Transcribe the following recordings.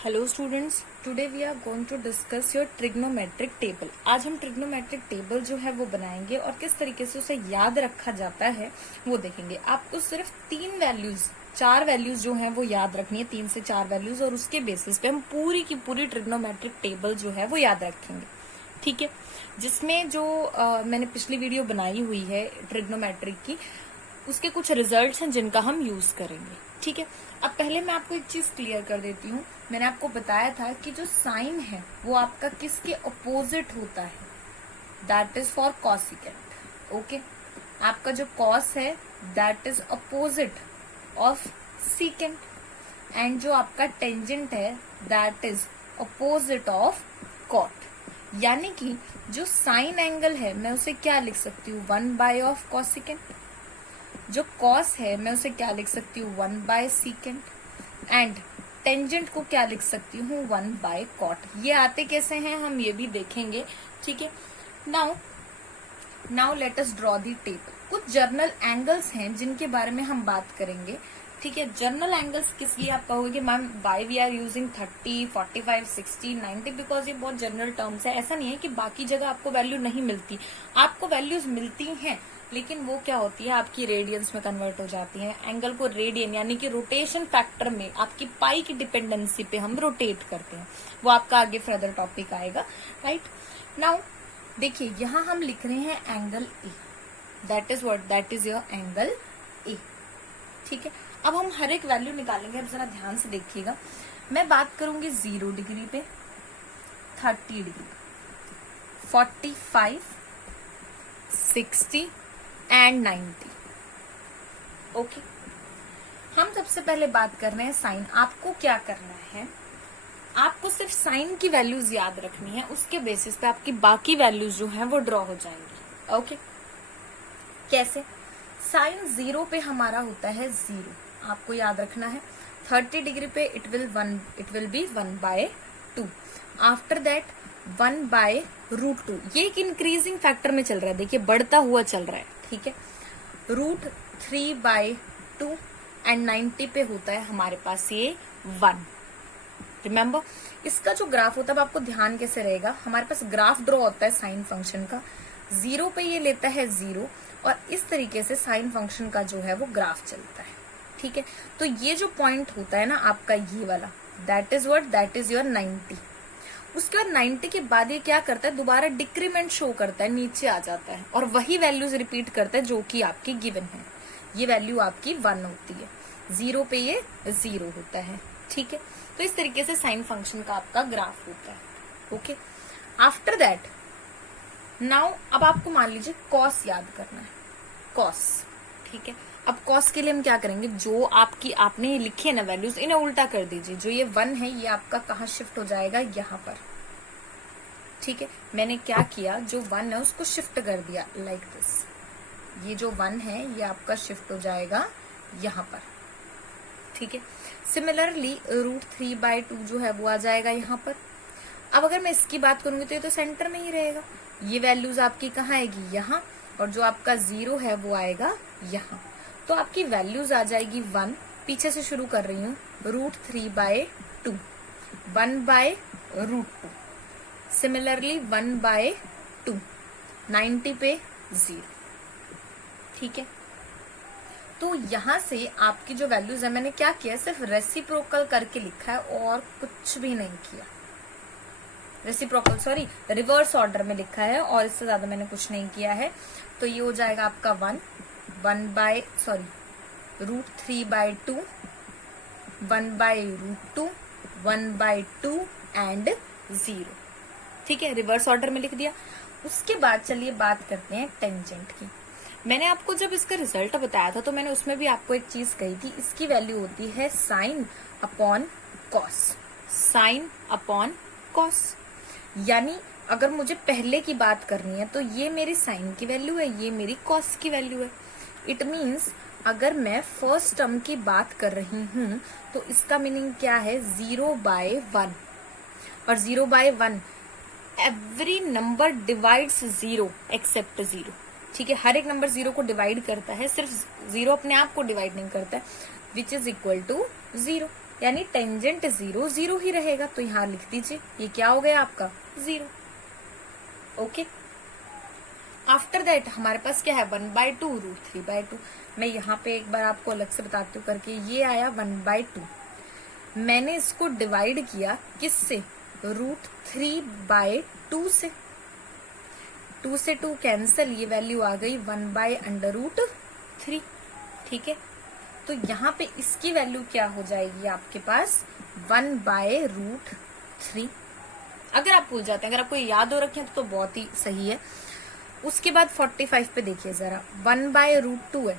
Hello students, today we are going to discuss your trigonometric table. आज हम trigonometric table जो है वो बनाएंगे और किस तरीके से उसे याद रखा जाता है वो देखेंगे। आपको सिर्फ चार वैल्यूज जो हैं वो याद रखनी है, 3 से 4 वैल्यूज, और उसके बेसिस पे हम पूरी की पूरी ट्रिग्नोमेट्रिक टेबल जो है वो याद रखेंगे। ठीक है, जिसमें जो मैंने पिछली वीडियो बनाई हुई है ट्रिग्नोमेट्रिक की, उसके कुछ रिजल्ट्स हैं जिनका हम यूज करेंगे। ठीक है, अब पहले मैं आपको एक चीज क्लियर कर देती हूँ। मैंने आपको बताया था कि जो साइन है वो आपका किसके अपोजिट होता है, that is for cosecant. Okay, आपका जो कॉस है that is opposite of secant, and जो आपका टेंजेंट है that is opposite of cot. यानी कि जो साइन एंगल है मैं उसे क्या लिख सकती हूँ, 1 ऑफ कॉसिकेंट। जो कॉस है मैं उसे क्या लिख सकती हूँ, 1 सीकेंट। एंड टेंजेंट को क्या लिख सकती हूँ, 1 कॉट। ये आते कैसे हैं हम ये भी देखेंगे। ठीक है, now let us draw the table. कुछ जर्नल एंगल्स हैं जिनके बारे में हम बात करेंगे। ठीक है, जर्नल एंगल्स किस लिए आप कहोगे कि ma'am why we are using 30, 45, 60, 90, because ये बहुत जनरल टर्म्स है। ऐसा नहीं है कि बाकी जगह आपको वैल्यू नहीं मिलती, आपको वैल्यूज मिलती हैं, लेकिन वो क्या होती है आपकी रेडियंस में कन्वर्ट हो जाती है। एंगल को रेडियन यानी कि रोटेशन फैक्टर में आपकी पाई की डिपेंडेंसी पे हम रोटेट करते हैं, वो आपका आगे फर्दर टॉपिक आएगा। राइट, नाउ देखिए यहां हम लिख रहे हैं angle A, that is what, that is your angle A. ठीक है, अब हम हर एक वैल्यू निकालेंगे। अब जरा ध्यान से देखिएगा, मैं बात करूंगी 0 डिग्री पे, 30 डिग्री, 45, 60 एंड 90। ओके, हम सबसे पहले बात कर रहे हैं साइन। आपको क्या करना है, आपको सिर्फ साइन की वैल्यूज याद रखनी है, उसके बेसिस पे आपकी बाकी वैल्यूज जो है वो ड्रॉ हो जाएंगी। ओके, कैसे? साइन 0 पे हमारा होता है 0, आपको याद रखना है। 30 डिग्री पे it will be 1/2। After that 1/√2। ये एक इंक्रीजिंग फैक्टर में चल रहा है, देखिए बढ़ता हुआ चल रहा है। ठीक है, √3/2 एंड 90 पे होता है हमारे पास ये 1। रिमेम्बर, इसका जो ग्राफ होता है, अब आपको ध्यान कैसे रहेगा, हमारे पास ग्राफ ड्रॉ होता है साइन फंक्शन का। 0 पे ये लेता है 0, और इस तरीके से साइन फंक्शन का जो है वो ग्राफ चलता है। ठीक है, तो ये जो पॉइंट होता है ना आपका ये वाला, that is what, that is your 90। उसके बाद 90 के बाद ये क्या करता है, दोबारा डिक्रीमेंट शो करता है, नीचे आ जाता है, और वही वैल्यूज रिपीट करता है जो कि आपकी गिवन है। ये वैल्यू आपकी 1 होती है, 0 पे ये 0 होता है। ठीक है, तो इस तरीके से साइन फंक्शन का आपका ग्राफ होता है। ओके, आफ्टर दैट नाउ अब आपको मान लीजिए कॉस याद करना है, कॉस। ठीक है, अब कॉस के लिए हम क्या करेंगे, जो आपने लिखे ना वैल्यूज, इन्हें उल्टा कर दीजिए। जो ये 1 है ये आपका कहाँ शिफ्ट हो जाएगा, यहाँ पर। ठीक है, मैंने क्या किया, जो 1 है उसको शिफ्ट कर दिया लाइक दिस। ये जो 1 है ये आपका शिफ्ट हो जाएगा यहाँ पर। ठीक है, सिमिलरली √3/2 जो है वो आ जाएगा यहाँ पर। अब अगर मैं इसकी बात करूंगी तो ये तो सेंटर में ही रहेगा। ये वैल्यूज आपकी कहाँ आएगी, यहाँ, और जो आपका 0 है वो आएगा यहाँ। तो आपकी वैल्यूज आ जाएगी 1, पीछे से शुरू कर रही हूँ, √3/2, 1/√2, सिमिलरली 1/2, 90 पे 0। ठीक है, तो यहां से आपकी जो वैल्यूज है, मैंने क्या किया, सिर्फ रेसिप्रोकल करके लिखा है और कुछ भी नहीं किया। रेसिप्रोकल सॉरी रिवर्स ऑर्डर में लिखा है, और इससे ज्यादा मैंने कुछ नहीं किया है। तो ये हो जाएगा आपका 1/√3/2, 1/√2, 1/2 एंड 0। ठीक है, रिवर्स ऑर्डर में लिख दिया। उसके बाद चलिए बात करते हैं टेंजेंट की। मैंने आपको जब इसका रिजल्ट बताया था तो मैंने उसमें भी आपको एक चीज कही थी, इसकी वैल्यू होती है sine upon cos. Sine upon cos, यानी अगर मुझे पहले की बात करनी है तो ये मेरी साइन की वैल्यू है, ये मेरी कॉस की वैल्यू है। इट मीन्स अगर मैं फर्स्ट टर्म की बात कर रही हूं तो इसका मीनिंग क्या है, 0/1, और 0/1 एवरी नंबर डिवाइड्स 0 एक्सेप्ट 0। ठीक है, हर एक नंबर 0 को डिवाइड करता है, सिर्फ 0 अपने आप को डिवाइड नहीं करता है, विच इज इक्वल टू 0। यानी टेंजेंट 0 0 ही रहेगा, तो यहां लिख दीजिए ये क्या हो गया आपका 0। ओके, आफ्टर दैट हमारे पास क्या है 1/2 √3/2। मैं यहाँ पे एक बार आपको अलग से बताती हूँ करके, ये आया 1/2, मैंने इसको डिवाइड किया किससे, √3/2 से, 2 से 2 कैंसिल, ये वैल्यू आ गई 1/√3। ठीक है, तो यहाँ पे इसकी वैल्यू क्या हो जाएगी आपके पास 1/√3। अगर आप भूल जाते हैं, अगर आपको याद हो रखे तो बहुत ही सही है। उसके बाद 45 पे देखिए जरा, 1/√2 है,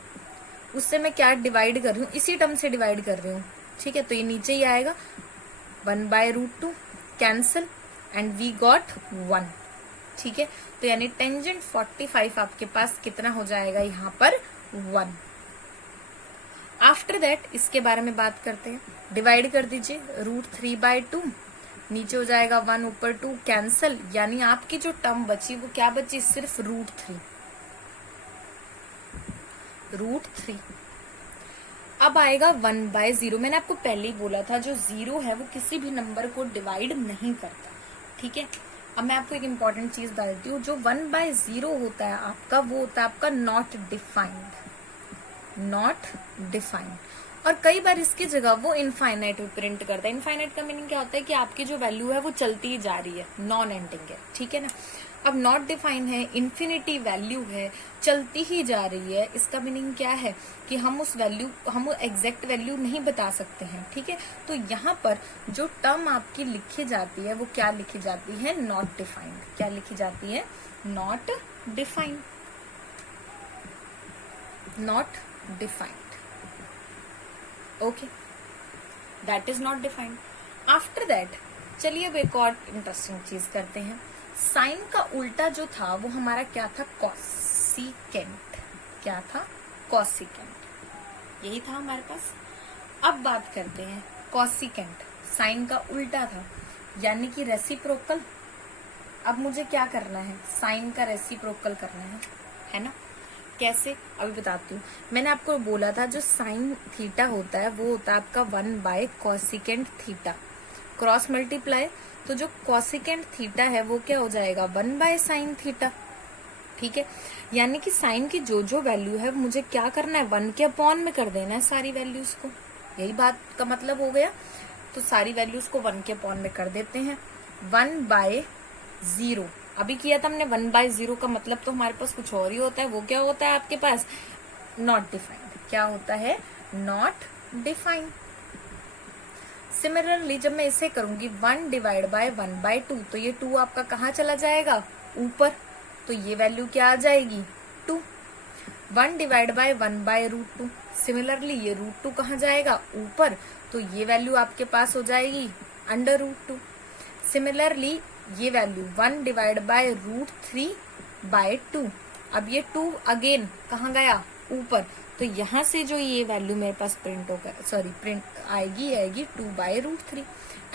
उससे मैं क्या डिवाइड कर रही हूँ, इसी टर्म से डिवाइड कर रही हूँ। ठीक है, तो ये नीचे ही आएगा 1/√2 कैंसिल एंड वी गॉट 1। ठीक है, तो यानी टेंजेंट 45 आपके पास कितना हो जाएगा यहाँ पर 1। आफ्टर दैट इसके बारे में बात करते हैं, डिवाइड कर दीजिए √3/2, नीचे हो जाएगा 1 ऊपर 2 कैंसिल, यानी आपकी जो टर्म बची वो क्या बची, सिर्फ √3। अब आएगा 1/0। मैंने आपको पहले ही बोला था जो 0 है वो किसी भी नंबर को डिवाइड नहीं करता। ठीक है, अब मैं आपको एक इंपॉर्टेंट चीज बताती हूँ, जो 1/0 होता है आपका, वो होता है आपका नॉट डिफाइंड। और कई बार इसकी जगह वो इनफाइनाइट भी प्रिंट करता है। इनफाइनाइट का मीनिंग क्या होता है कि आपकी जो वैल्यू है वो चलती ही जा रही है, नॉन एंडिंग है। ठीक है ना, अब नॉट डिफाइंड है, इन्फिनिटी वैल्यू है, चलती ही जा रही है, इसका मीनिंग क्या है कि हम एग्जैक्ट वैल्यू नहीं बता सकते हैं। ठीक है, तो यहाँ पर जो टर्म आपकी लिखी जाती है वो क्या लिखी जाती है, नॉट डिफाइंड। क्या लिखी जाती है, not defined. Okay, that is not defined. After that चलिए अब एक और इंटरेस्टिंग चीज करते हैं। साइन का उल्टा जो था वो हमारा क्या था, कॉसिकेंट। क्या था, कॉसिकेंट, यही था हमारे पास। अब बात करते हैं कॉसिकेंट, साइन का उल्टा था, यानी कि रेसिप्रोकल। अब मुझे क्या करना है, साइन का रेसिप्रोकल करना है ना। कैसे, अभी बताती हूँ। मैंने आपको बोला था जो साइन थीटा होता है वो होता है आपका 1/कॉसिकेंट थीटा, क्रॉस मल्टीप्लाई, तो जो कॉसिकेंट थीटा है वो क्या हो जाएगा 1/साइन थीटा। ठीक है, यानी कि साइन की जो जो वैल्यू है मुझे क्या करना है, 1 के अपॉन में कर देना है सारी वैल्यूज को। यही बात का मतलब हो गया, तो सारी वैल्यूज को 1 के अपॉन में कर देते हैं। 1/0 अभी किया था हमने, 1/0 का मतलब तो हमारे पास कुछ और ही होता है, वो क्या होता है आपके पास, नॉट डिफाइंड। क्या होता है, नॉट डिफाइंड। सिमिलरली जब मैं इसे करूंगी 1/1/2, तो ये 2 आपका कहाँ चला जाएगा, ऊपर, तो ये वैल्यू क्या आ जाएगी 2। 1/1/√2, सिमिलरली ये √2 कहाँ जाएगा, ऊपर, तो ये वैल्यू आपके पास हो जाएगी √2। सिमिलरली ये वैल्यू 1/√3/2, अब ये 2 अगेन कहाँ गया, ऊपर, तो यहां से जो ये वैल्यू मेरे पास प्रिंट आएगी 2/√3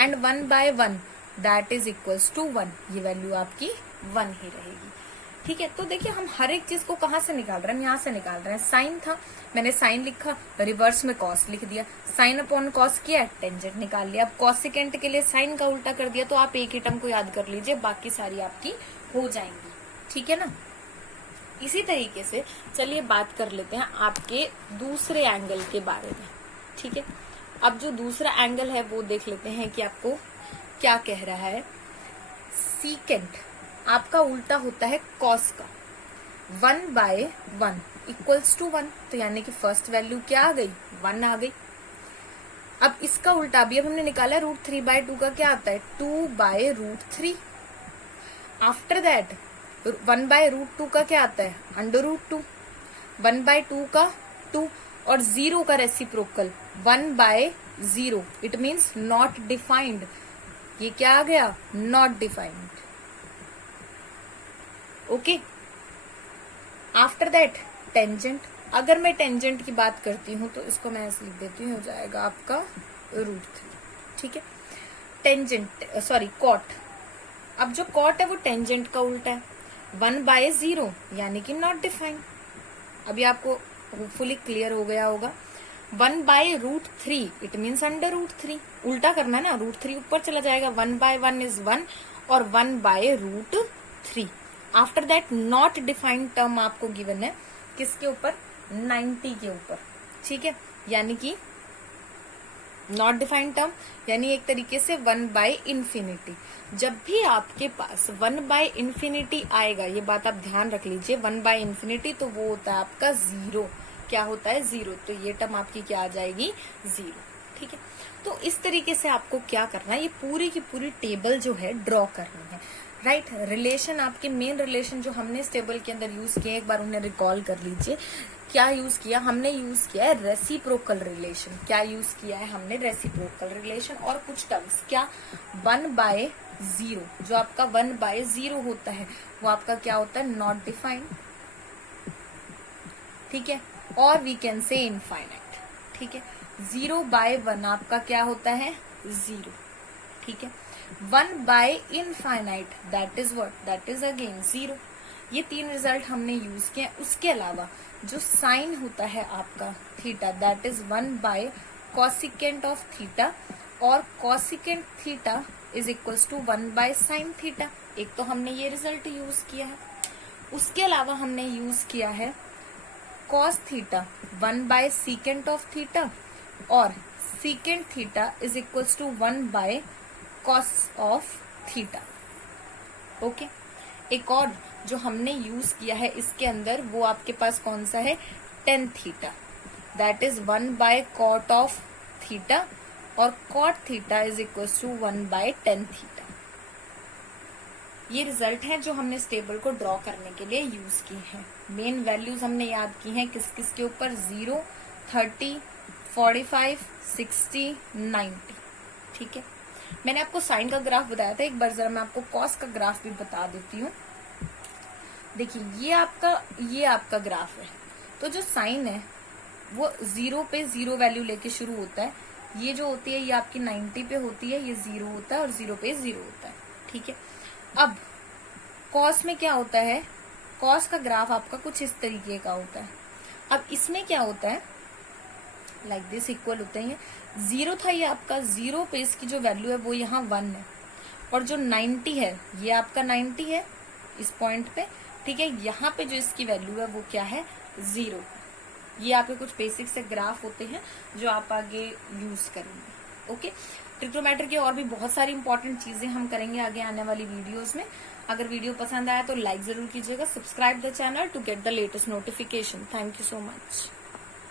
and 1/1 that is equals to 1, ये वैल्यू आपकी 1 ही रहेगी। ठीक है, तो देखिए हम हर एक चीज को कहाँ से निकाल रहे हैं, यहाँ से निकाल रहे हैं। साइन था, मैंने साइन लिखा, रिवर्स में कॉस लिख दिया, साइन अपॉन कॉस किया, टेंजेंट निकाल लिया। अब कॉसिकेंट के लिए साइन का उल्टा कर दिया, तो आप एक ही टर्म को याद कर लीजिए, बाकी सारी आपकी हो जाएंगी। ठीक है ना, इसी तरीके से चलिए बात कर लेते हैं आपके दूसरे एंगल के बारे में। ठीक है, अब जो दूसरा एंगल है वो देख लेते हैं कि आपको क्या कह रहा है। सीकेंट आपका उल्टा होता है कॉस का, 1/1 इक्वल्स टू 1, तो यानी कि फर्स्ट वैल्यू क्या आ गई, 1 आ गई। अब इसका उल्टा भी अब हमने निकाला, √3/2 का क्या आता है, 2/√3। आफ्टर दैट 1/√2 का क्या आता है, √2, 1/2 का 2, और 0 का reciprocal 1/0, it means not defined. ये क्या आ गया, not defined. Okay, after that tangent. अगर मैं टेंजेंट की बात करती हूँ तो इसको मैं ऐसे लिख देती हूँ, हो जाएगा आपका √3। ठीक है, टेंजेंट कॉट। अब जो कॉट है वो टेंजेंट का उल्टा है, 1/0 यानी कि नॉट डिफाइंड। अभी आपको होपफुली क्लियर हो गया होगा। 1/√3 इट मीन्स अंडर√3, उल्टा करना है ना, √3 ऊपर चला जाएगा, 1/1 इज 1 और 1/√3। After that not defined term आपको गिवन है किसके ऊपर, 90 के ऊपर, ठीक है, यानी कि नॉट डिफाइंड टर्म यानी एक तरीके से 1/∞। जब भी आपके पास 1/∞ आएगा, ये बात आप ध्यान रख लीजिए, 1/∞ तो वो होता है आपका 0, क्या होता है 0, तो ये टर्म आपकी क्या आ जाएगी 0, ठीक है। तो इस तरीके से आपको क्या करना है, ये पूरी की पूरी टेबल जो है ड्रॉ करनी है, राइट। रिलेशन आपके मेन रिलेशन जो हमने इस टेबल के अंदर यूज किए, एक बार उन्हें रिकॉल कर लीजिए। क्या यूज किया हमने, यूज किया है रेसिप्रोकल रिलेशन। क्या यूज किया है हमने, रेसिप्रोकल रिलेशन। और कुछ टर्म्स क्या, 1/0, जो आपका 1/0 होता है वो आपका क्या होता है, नॉट डिफाइंड, ठीक है। और वी कैन से इनफाइनाइट, ठीक है। 0/1 आपका क्या होता है, 0, ठीक है। 1/∞, that is what, that is again 0। ये 3 रिजल्ट हमने यूज किए। उसके अलावा जो साइन होता है आपका theta, that is one by cosecant of theta, और cosecant theta is equals to one by sine theta. एक तो हमने ये रिजल्ट यूज किया है। उसके अलावा हमने यूज किया है cos theta one by secant of theta, और secant theta is equals to one by cos of theta, okay. एक और जो हमने यूज किया है इसके अंदर, वो आपके पास कौन सा है, tan theta, that is one by cot of theta, और cot theta is equals to 1/tan theta. ये रिजल्ट है जो हमने इस टेबल को ड्रॉ करने के लिए यूज की है। मेन वैल्यूज हमने याद की हैं किस किस के ऊपर, 0, 30, 45, 60, 90, ठीक है। मैंने आपको साइन का ग्राफ बताया था, एक बार जरा मैं आपको कॉस का ग्राफ भी बता देती हूँ। देखिए ये आपका ग्राफ है, तो जो साइन है वो 0 पे 0 वैल्यू लेके शुरू होता है। ये जो होती है ये आपकी 90 पे होती है, ये 0 होता है, और 0 पे 0 होता है, ठीक है। अब कॉस में क्या होता है, कॉस का ग्राफ आपका कुछ इस तरीके का होता है। अब इसमें क्या होता है, लाइक दिस इक्वल होते हैं, 0 था ये आपका, 0 पे इसकी जो वैल्यू है वो यहाँ 1 है, और जो 90 है ये आपका 90 है इस पॉइंट पे, ठीक है। यहाँ पे जो इसकी वैल्यू है वो क्या है, 0। ये आपके कुछ बेसिक से ग्राफ होते हैं जो आप आगे यूज करेंगे, ओके। ट्रिग्नोमेट्री की और भी बहुत सारी इंपॉर्टेंट चीजें हम करेंगे आगे आने वाली वीडियोस में। अगर वीडियो पसंद आया तो लाइक जरूर कीजिएगा, subscribe the channel to get the latest notification. Thank you so much.